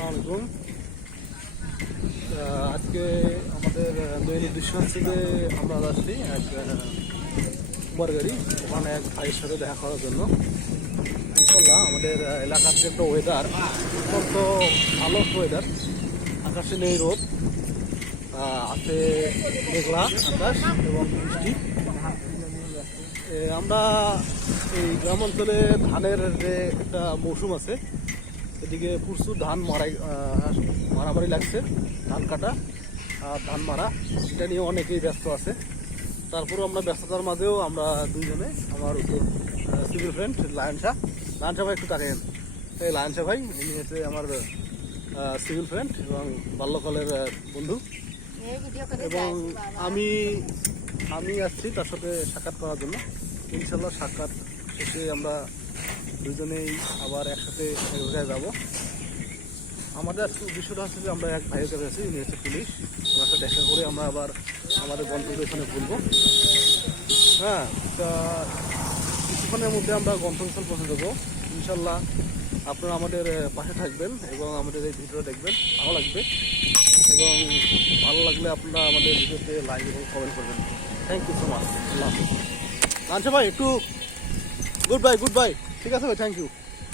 আসসালামু আলাইকুম। আজকে আমাদের দৈনিক দৃশ্য হচ্ছে যে আমরা যাচ্ছি এক কুমারগাড়ি, ওখানে এক ভাইয়ের সাথে দেখা করার জন্য। ইনশাল্লাহ আমাদের এলাকার যে একটা ওয়েদার অত্যন্ত ভালো ওয়েদার, আকাশে নেই রোদ, আছে মেঘলা আকাশ এবং বৃষ্টি। আমরা এই গ্রাম অঞ্চলে ধানের যে একটা মৌসুম আছে, এদিকে প্রচুর ধান মারামারি লাগছে, ধান কাটা আর ধান মারা, এটা নিয়ে অনেকেই ব্যস্ত আছে। তারপরেও আমরা ব্যস্ততার মাঝেও আমরা দুইজনে, আমার সিভিল ফ্রেন্ড লায়ন শাহ ভাই, একটু তাকাইন। এই লায়ন শাহ ভাই, ইনি হচ্ছে আমার সিভিল ফ্রেন্ড এবং বাল্যকালের বন্ধু, এবং আমি আসছি তার সাথে সাক্ষাৎ করার জন্য। ইনশাল্লাহ সাক্ষাৎ শেষে আমরা দুজনেই আবার একসাথে এক জায়গায় যাবো। আমাদের আজকে উদ্দেশ্যটা হচ্ছে যে আমরা এক ভাইয়ের কাছে আছি, উনি হচ্ছে পুলিশ, ওনার সাথে দেখা করে আমরা আবার আমাদের গন্তব্য এখানে ভুলবো। হ্যাঁ, তা কিছুক্ষণের মধ্যে আমরা গন্তব্যস্থল পৌঁছে দেবো ইনশাল্লাহ। আপনারা আমাদের পাশে থাকবেন এবং আমাদের এই ভিডিও দেখবেন, ভালো লাগবে, এবং ভালো লাগলে আপনারা আমাদের ভিডিওতে লাইক এবং কমেন্ট করবেন। Thank you so much. আল্লাহ হাফিজ। আচ্ছা ভাই, একটু গুড বাই। ঠিক আছে ভাই, থ্যাংক ইউ।